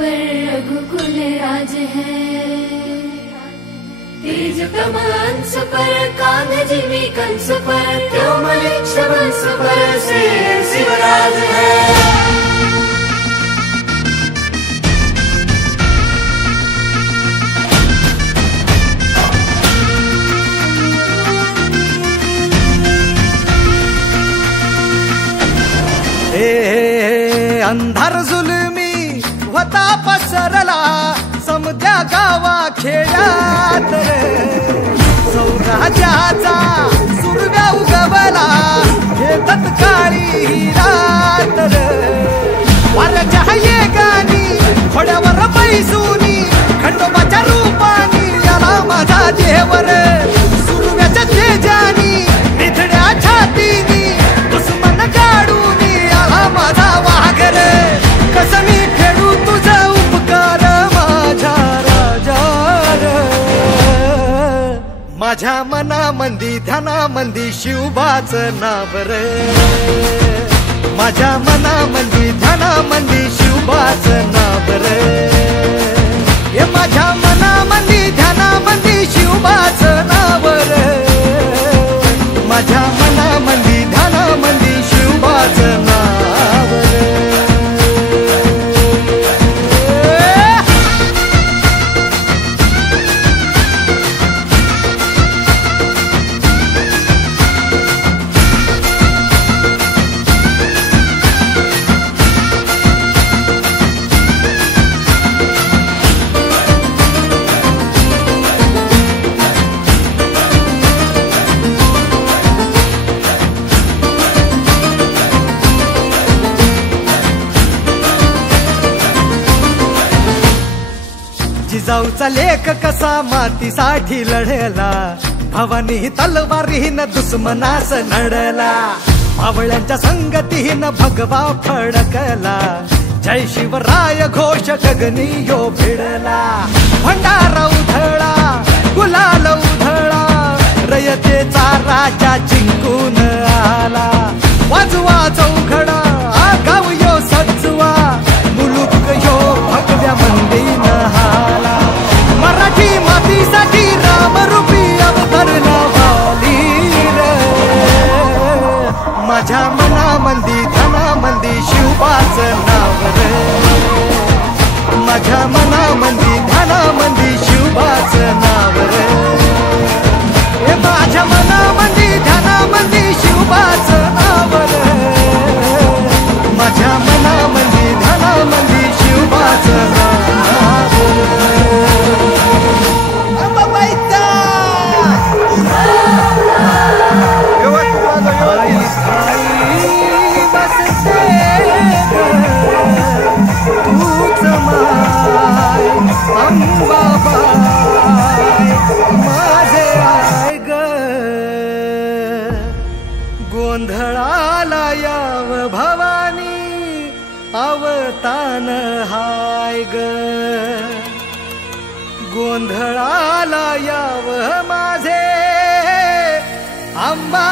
पर रघुकुल राज है। तेज प्रमल अंश पर कांध जिमी कंस पर, त्यों मलिक्ष वंश पर से शिवराज है। अंधार जुलमी होता पसरला समद्या गावा खेड्यात रे, सौराज्याचा सुरव्या उगवला हे तत्काळी रात रे। वाऱ्याच्या येगानी खोड्यावर बैसूनी खंडोबाच्या रूपानी याला माझा देवर, सुरव्याच्या तेजानी निधड्या छातीनी दुश्मन काढून याला माझा वाघर। कसं मी फेडू तुझा उपकार माझ्या राजा, माझ्या मनामंदी ध्यानामंदी शिवबाच नाव रे, माझ्या मनामंदी ध्यानामंदी शिवबाच नाव रे। हे माझ्या मनामंदी ध्यानामंदी शिवबाच नाव रे, माझ्या मनामंदी ध्यानामंदी शिवबाच नाव रे। जिजाऊचा लेख कसा मातीसाठी लढला, भवानी तलवारीन दुश्मनास नडला, मावळ्यांच्या संगतीन भगवा फडकला, जय शिवराय घोष गगनी यो भिडला। भंडारा उधळा गुलाल उधळा, रयतेचा राजा जिंकून आला, वाजवा चौघडा गाव यो सजवा, मुलुक यो भगव्या मंदीन हाला, मराठी मातीसाठी रामरूपी अवतरला वाली रे। माझ्या मनामंदी धनामंदी शिवबाच नाव रे, माझ्या मनामंदी धनामंदी शिवबाच नाव रे। हे माझ्या मनामंदी धनामंदी शिवबाच नाव रे, माझ्या मनामंदी धनामंदी शिवबाच नाव रे। गोंधळाला याव भवानी अवतान हाय ग, गोंधळाला याव माझे अंबा